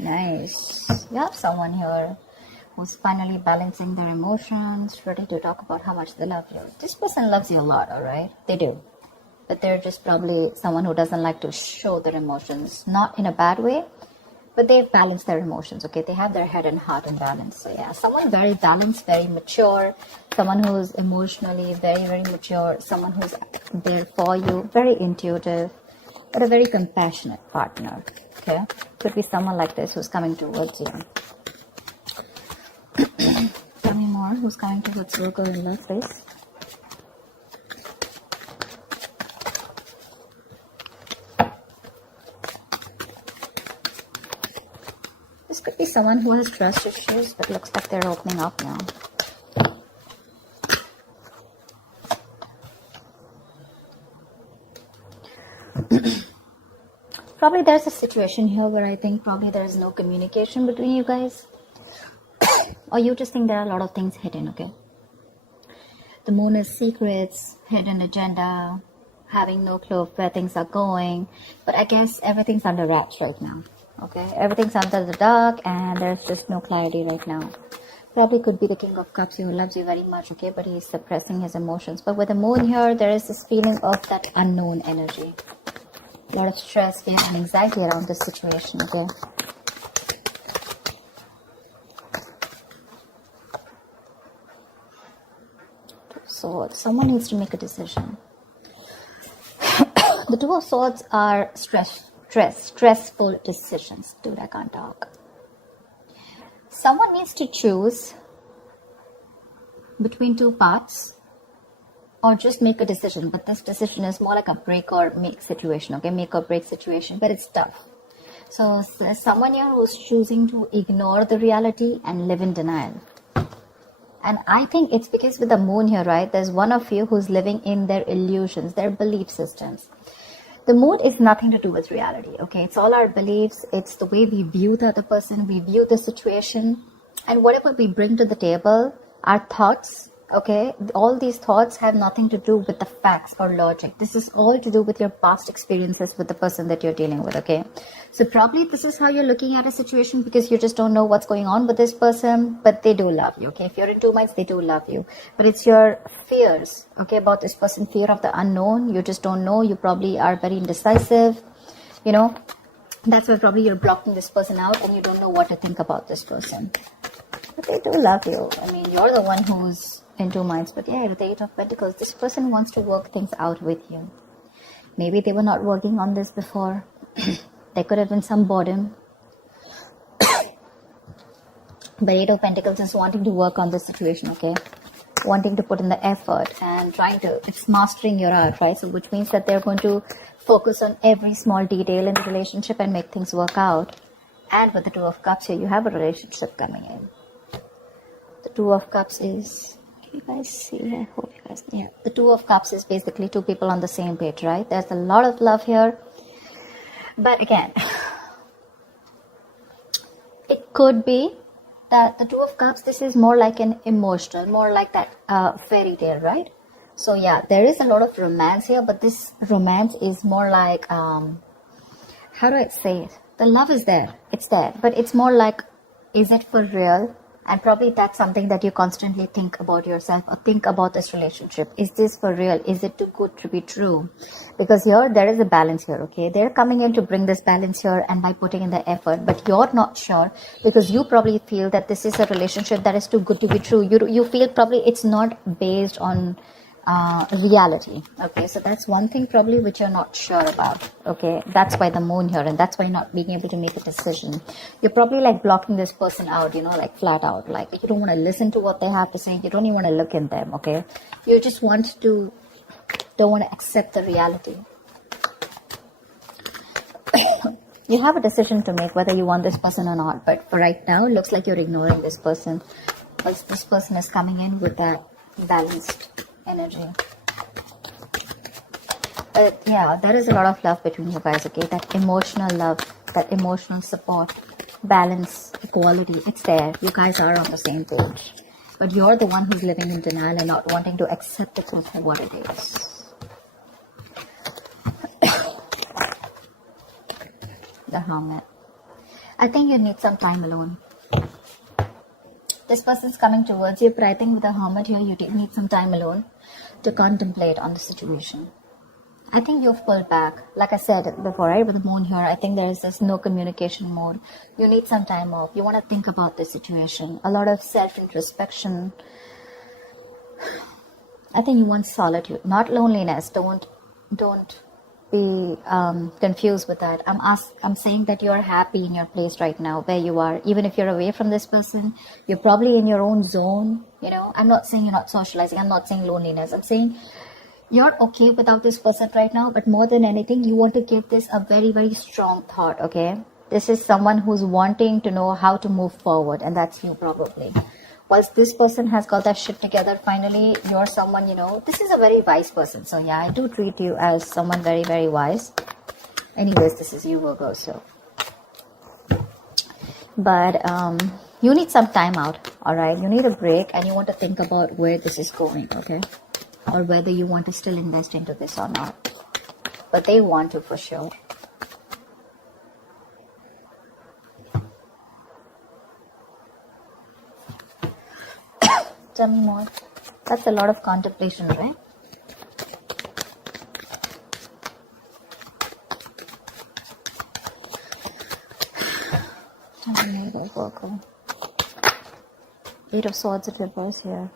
Nice. You have someone here who's finally balancing their emotions, ready to talk about how much they love you. This person loves you a lot, alright? They do. But they're just probably someone who doesn't like to show their emotions, not in a bad way, but they've balanced their emotions, okay? They have their head and heart in balance. So yeah, someone very balanced, very mature, someone who's emotionally very, very mature, someone who's there for you, very intuitive, but a very compassionate partner, okay? Could be someone like this who's coming towards you. Tell me more, who's coming towards Virgo in love, please? This could be someone who has trust issues, but looks like they're opening up now. Probably there's a situation here where I think probably there's no communication between you guys. Or you just think there are a lot of things hidden, okay? The moon is secrets, hidden agenda, having no clue of where things are going. But I guess everything's under wraps right now, okay? Everything's under the dark and there's just no clarity right now. Probably could be the King of Cups who loves you very much, okay? But he's suppressing his emotions. But with the moon here, there is this feeling of that unknown energy. A lot of stress, fear, and anxiety around this situation, okay? So someone needs to make a decision. The Two of Swords are stressful decisions. Dude, I can't talk. Someone needs to choose between two paths or just make a decision. But this decision is more like a break or make situation, okay? Make or break situation, but it's tough. So there's someone here who's choosing to ignore the reality and live in denial. And I think it's because with the moon here, right, there's one of you who's living in their illusions, their belief systems. The moon is nothing to do with reality, okay? It's all our beliefs. It's the way we view the other person, we view the situation. And whatever we bring to the table, our thoughts, okay? All these thoughts have nothing to do with the facts or logic. This is all to do with your past experiences with the person that you're dealing with, okay? So probably this is how you're looking at a situation because you just don't know what's going on with this person, but they do love you, okay? If you're in 2 minds, they do love you. But it's your fears, okay, about this person, fear of the unknown. You just don't know. You probably are very indecisive, you know? That's why probably you're blocking this person out and you don't know what to think about this person. But they do love you. I mean, you're the one who's in 2 minds. But yeah, with the Eight of Pentacles, this person wants to work things out with you. Maybe they were not working on this before. There could have been some boredom. But Eight of Pentacles is wanting to work on this situation, okay? Wanting to put in the effort and trying to, it's mastering your art, right? So which means that they're going to focus on every small detail in the relationship and make things work out. And with the Two of Cups here, you have a relationship coming in. The Two of Cups is, can you guys see? I hope you guys can. Yeah. The Two of Cups is basically two people on the same page, right? There's a lot of love here. But again, it could be that the Two of Cups, this is more like an emotional, more like that fairy tale, right? So yeah, there is a lot of romance here, but this romance is more like, how do I say it? The love is there, it's there, but it's more like, is it for real? And probably that's something that you constantly think about yourself or think about this relationship. Is this for real? Is it too good to be true? Because here, there is a balance here, okay? They're coming in to bring this balance here and by putting in the effort, but you're not sure because you probably feel that this is a relationship that is too good to be true. You feel probably it's not based on reality, okay? So that's one thing probably which you're not sure about, okay? That's why the moon here, and that's why you're not being able to make a decision. You're probably like blocking this person out, you know, like flat out, like you don't want to listen to what they have to say. You don't even want to look in them, okay? You just don't want to accept the reality. You have a decision to make whether you want this person or not, but for right now, it looks like you're ignoring this person because this person is coming in with that balanced energy. Yeah, there is a lot of love between you guys, okay? That emotional love, that emotional support, balance, equality, it's there. You guys are on the same page. But you're the one who's living in denial and not wanting to accept the truth for what it is. The Hermit. I think you need some time alone. This person's coming towards you, but I think with the Hermit here, you need some time alone to contemplate on the situation. I think you've pulled back. Like I said before, right, with the Moon here, I think there is this no communication mode. You need some time off. You want to think about this situation. A lot of self-introspection. I think you want solitude, not loneliness. Don't be confused with that. I'm saying that you're happy in your place right now, where you are. Even if you're away from this person, you're probably in your own zone. You know, I'm not saying you're not socializing. I'm not saying loneliness. I'm saying you're okay without this person right now, but more than anything, you want to give this a very, very strong thought, okay? This is someone who's wanting to know how to move forward, and that's you probably. Whilst this person has got that shit together, finally, you're someone, you know, this is a very wise person. So yeah, I do treat you as someone very, very wise. Anyways, this is you, Virgo, so. But you need some time out, all right? You need a break, and you want to think about where this is going, okay? Or whether you want to still invest into this or not. But they want to for sure. Tell me more. That's a lot of contemplation, right? Tell me more, Virgo. 8 of Swords in reverse here.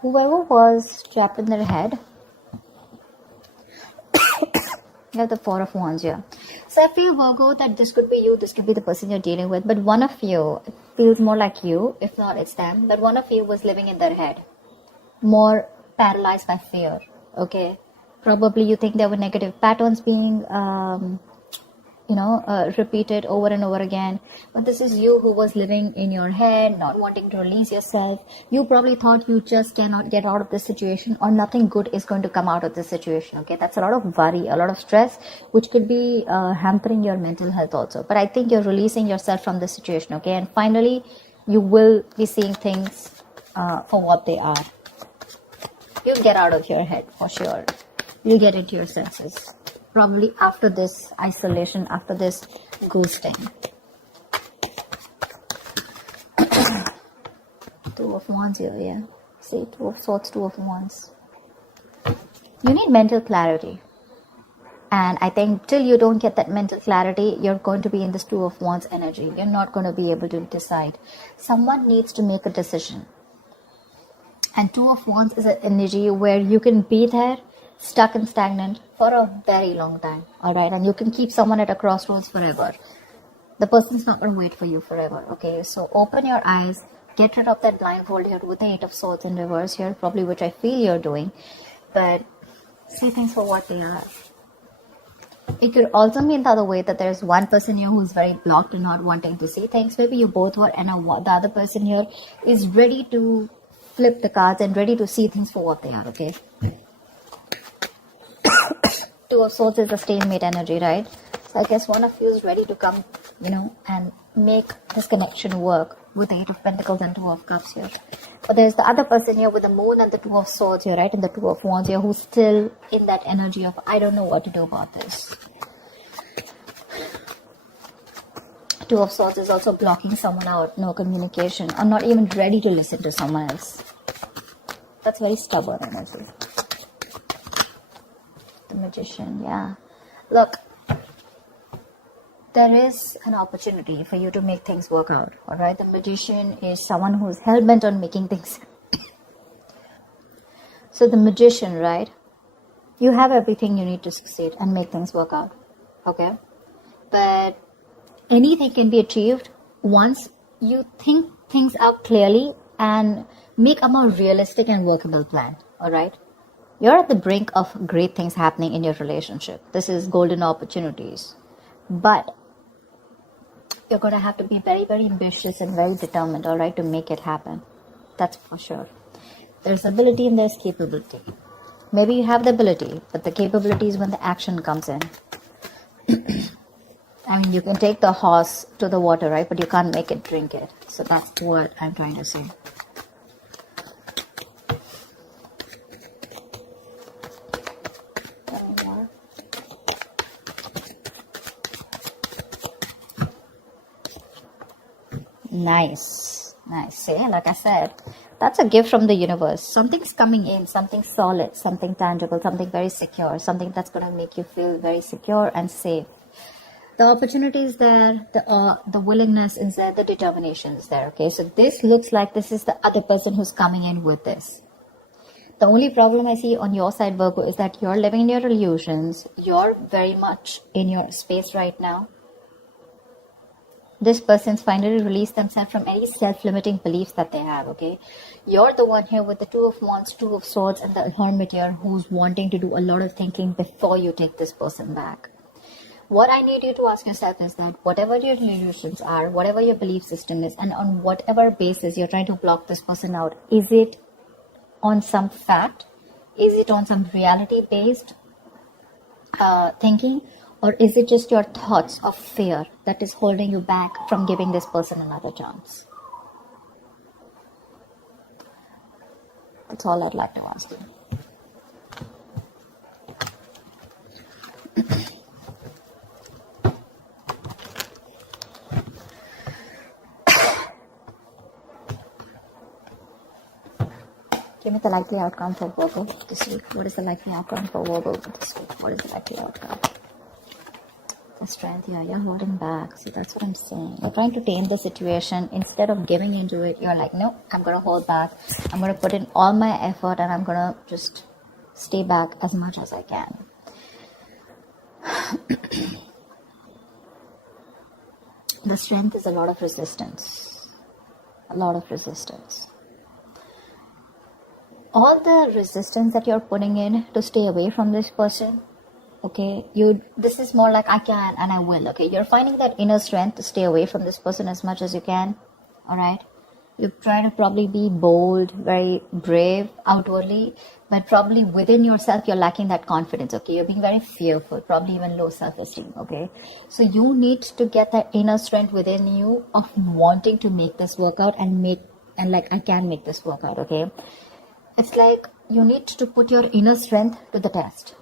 Whoever was trapped in their head, you have the 4 of Wands here. So I feel, Virgo, that this could be you, this could be the person you're dealing with, but one of you feels more like you, if not it's them, but one of you was living in their head, more paralyzed by fear, okay? Probably you think there were negative patterns being repeated over and over again. But this is you who was living in your head, not wanting to release yourself. You probably thought you just cannot get out of this situation, or nothing good is going to come out of this situation. Okay, that's a lot of worry, a lot of stress, which could be hampering your mental health also. But I think you're releasing yourself from this situation. Okay, and finally, you will be seeing things for what they are. You'll get out of your head for sure. You'll get into your senses. Probably after this isolation, after this ghosting. 2 of Wands here, yeah. See, 2 of Swords, 2 of Wands. You need mental clarity. And I think till you don't get that mental clarity, you're going to be in this 2 of Wands energy. You're not going to be able to decide. Someone needs to make a decision. And 2 of Wands is an energy where you can be there, stuck and stagnant for a very long time, all right? And you can keep someone at a crossroads forever. The person's not going to wait for you forever, okay? So open your eyes, get rid of that blindfold here with the 8 of Swords in reverse here, probably, which I feel you're doing, but see things for what they are. It could also mean the other way, that there's one person here who's very blocked and not wanting to see things. Maybe you both were, and the other person here is ready to flip the cards and ready to see things for what they are, okay? 2 of Swords is a stalemate energy, right? So I guess one of you is ready to come, and make this connection work with the 8 of Pentacles and 2 of Cups here. But there's the other person here with the Moon and the 2 of Swords here, right? And the 2 of Wands here, who's still in that energy of, I don't know what to do about this. 2 of Swords is also blocking someone out, no communication, or not even ready to listen to someone else. That's very stubborn energy. The Magician, yeah. Look, there is an opportunity for you to make things work out, alright? The Magician is someone who's hell-bent on making things. So the Magician, right? You have everything you need to succeed and make things work out, okay? But anything can be achieved once you think things out clearly and make a more realistic and workable plan, alright? You're at the brink of great things happening in your relationship. This is golden opportunities. But you're going to have to be very, very ambitious and very determined, all right, to make it happen. That's for sure. There's ability and there's capability. Maybe you have the ability, but the capability is when the action comes in. I mean, you can take the horse to the water, right, but you can't make it drink it. So that's what I'm trying to say. Nice. See, like I said, that's a gift from the universe. Something's coming in, something solid, something tangible, something very secure, something that's going to make you feel very secure and safe. The opportunity is there, the willingness is there, the determination is there. Okay, so this looks like this is the other person who's coming in with this. The only problem I see on your side, Virgo, is that you're living in your illusions. You're very much in your space right now. This person's finally released themselves from any self-limiting beliefs that they have, okay? You're the one here with the Two of Wands, Two of Swords, and the Hermit here who's wanting to do a lot of thinking before you take this person back. What I need you to ask yourself is that whatever your illusions are, whatever your belief system is, and on whatever basis you're trying to block this person out, is it on some fact? Is it on some reality-based thinking? Or is it just your thoughts of fear that is holding you back from giving this person another chance? That's all I'd like to ask you. Give me the likely outcome for Virgo this week. What is the likely outcome for Virgo this week? What is the likely outcome? The strength, yeah, you're holding back. See, that's what I'm saying. You're trying to tame the situation. Instead of giving into it, you're like, no, I'm going to hold back. I'm going to put in all my effort and I'm going to just stay back as much as I can. The strength is a lot of resistance. A lot of resistance. All the resistance that you're putting in to stay away from this person, okay, this is more like I can and I will, okay? You're finding that inner strength to stay away from this person as much as you can, all right? You're trying to probably be bold, very brave outwardly, but probably within yourself, you're lacking that confidence, okay? You're being very fearful, probably even low self-esteem, okay? So you need to get that inner strength within you of wanting to make this work out and like, I can make this work out, okay? It's like you need to put your inner strength to the test.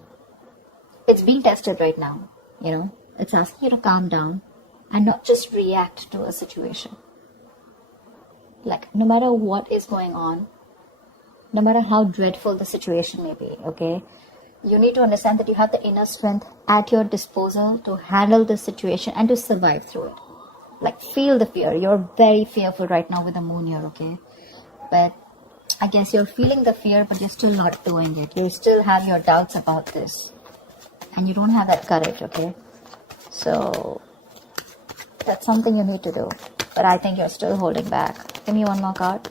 It's being tested right now, you know. It's asking you to calm down and not just react to a situation. Like, no matter what is going on, no matter how dreadful the situation may be, okay, you need to understand that you have the inner strength at your disposal to handle the situation and to survive through it. Like, feel the fear. You're very fearful right now with the moon here, okay? But I guess you're feeling the fear, but you're still not doing it. You still have your doubts about this. And you don't have that courage, okay? So, that's something you need to do. But I think you're still holding back. Give me one more card.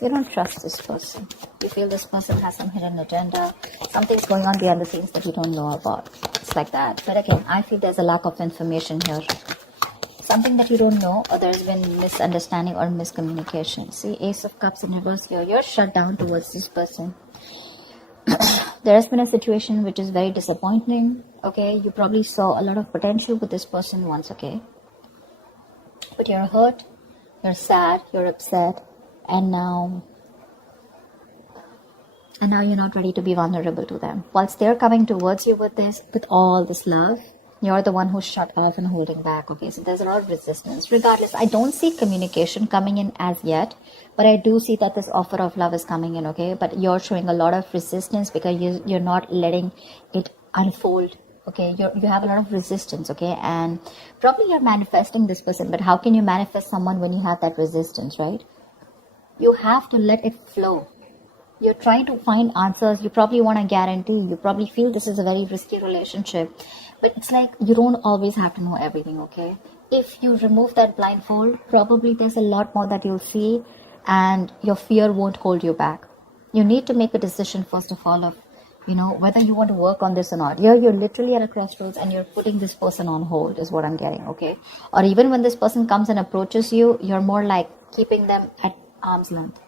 You don't trust this person. You feel this person has some hidden agenda. Something's going on behind the scenes that you don't know about. It's like that. But again, I feel there's a lack of information here. Something that you don't know, or there's been misunderstanding or miscommunication. See, Ace of Cups in reverse here. You're shut down towards this person. There has been a situation which is very disappointing. Okay, you probably saw a lot of potential with this person once, okay? But you're hurt, you're sad, you're upset, and now you're not ready to be vulnerable to them. Whilst they're coming towards you with all this love, you're the one who's shut off and holding back, okay? So there's a lot of resistance. Regardless, I don't see communication coming in as yet, but I do see that this offer of love is coming in, okay? But you're showing a lot of resistance because you're not letting it unfold, okay? You have a lot of resistance, okay? And probably you're manifesting this person, but how can you manifest someone when you have that resistance, right? You have to let it flow. You're trying to find answers. You probably want a guarantee. You probably feel this is a very risky relationship. But it's like you don't always have to know everything, okay? If you remove that blindfold, probably there's a lot more that you'll see and your fear won't hold you back. You need to make a decision, first of all, of, you know, whether you want to work on this or not. You're literally at a crossroads and you're putting this person on hold is what I'm getting, okay? Or even when this person comes and approaches you, you're more like keeping them at arm's length.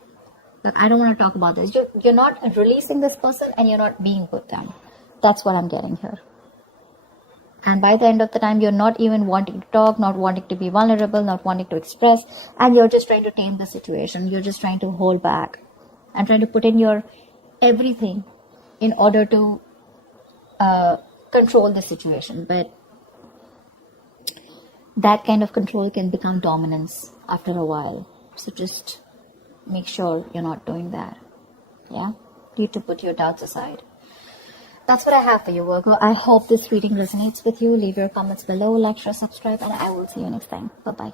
Like, I don't want to talk about this. You're not releasing this person and you're not being with them. That's what I'm getting here. And by the end of the time, you're not even wanting to talk, not wanting to be vulnerable, not wanting to express, and you're just trying to tame the situation. You're just trying to hold back and trying to put in your everything in order to control the situation, but that kind of control can become dominance after a while. So just make sure you're not doing that. Yeah, you need to put your doubts aside. That's what I have for you, Virgo. I hope this reading resonates with you. Leave your comments below, like, share, subscribe, and I will see you next time. Bye-bye.